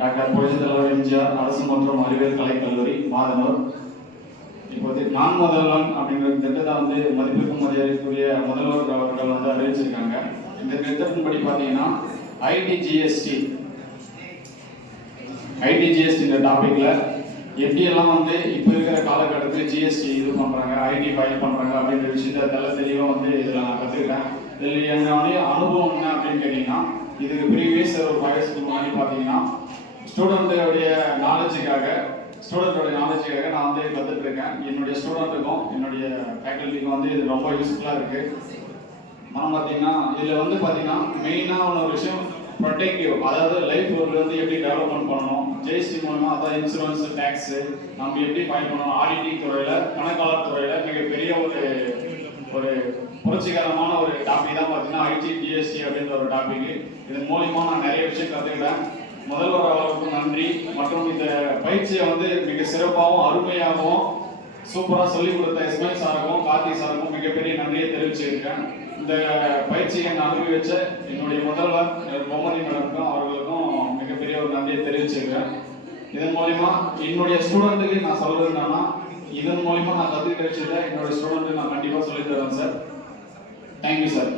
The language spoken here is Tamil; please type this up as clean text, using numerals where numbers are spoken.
டாக்டர் புரட்சித் தலைவர் எம்ஜிஆர் அரசு மற்றும் அறிவியல் கலைக்கல்லூரி மாதனூர். இப்போது நான் முதல்வன் அப்படிங்கிற திட்டத்தை மதிப்பிற்கும் மரியாதைக்குரிய முதல்வர் அவர்கள் அறிவிச்சிருக்காங்க. இந்த திட்டத்தின்படி பார்த்தீங்கன்னா ஐடிஜிஎஸ்டி இந்த டாபிக்ல எப்படியெல்லாம் இப்போ இருக்கிற காலகட்டத்தில் ஜிஎஸ்டி இது பண்றாங்க, ஐடி ஃபைல் பண்றாங்க அப்படின்ற விஷயத்த தெளிவாக இதில் நான் கற்றுக்கிட்டேன். இதில் என்னுடைய அனுபவம் என்ன அப்படின்னு கேட்டீங்கன்னா, இதுக்கு ப்ரீவியஸ் ஒரு 5 இயர்ஸ்க்கு முன்னாடி பார்த்தீங்கன்னா ஸ்டூடெண்டோடைய நாலேஜுக்காக நான் கற்றுட்டு இருக்கேன். என்னுடைய ஸ்டூடெண்ட்டுக்கும் என்னுடைய ஃபேக்கல்ட்டிக்கும் இது ரொம்ப யூஸ்ஃபுல்லாக இருக்கு. நான் பார்த்தீங்கன்னா இதில் பார்த்தீங்கன்னா மெயினாக ஒரு விஷயம் ப்ரொடெக்டிவ், அதாவது லைஃப் எப்படி டெவலப்மெண்ட் பண்ணணும், ஜிஎஸ்டி மூலமாக அதாவது இன்சூரன்ஸ், டேக்ஸ் நம்ம எப்படி ஃபைல் பண்ணணும், ஆடிட்டிங் துறையில், கணக்காளர் துறையில் மிகப்பெரிய ஒரு புரட்சிகரமான ஒரு டாபிக் தான் பார்த்தீங்கன்னா ஐடி ஜிஎஸ்டி அப்படின்ற ஒரு டாபிக். இதன் மூலியமாக நான் நிறைய விஷயம் கற்றுக்கிட்டேன். முதல்வர் அவர்களுக்கும் நன்றி. மற்றும் இந்த பயிற்சியை மிக சிறப்பாகவும் அருமையாகவும் சூப்பராக சொல்லிக் கொடுத்த இஸ்மாயில் சாருக்கும் கார்த்திக் சாருக்கும் மிகப்பெரிய நன்றியை தெரிவிச்சிருக்கேன். இந்த பயிற்சியை அனுபவிச்ச என்னுடைய முதல்வர் பொம்மதி மேடமுக்கும் அவர்களுக்கும் மிகப்பெரிய ஒரு நன்றியை தெரிவிச்சிருக்கேன். இதன் மூலிமா என்னுடைய ஸ்டூடெண்ட்டுக்கு நான் சொல்றது என்னன்னா, இதன் மூலிமா நான் கற்றுக்கிட்ட விஷயத்தை என்னுடைய ஸ்டூடெண்ட்டுக்கு நான் கண்டிப்பாக சொல்லித் தருவேன் சார். Thank you sir.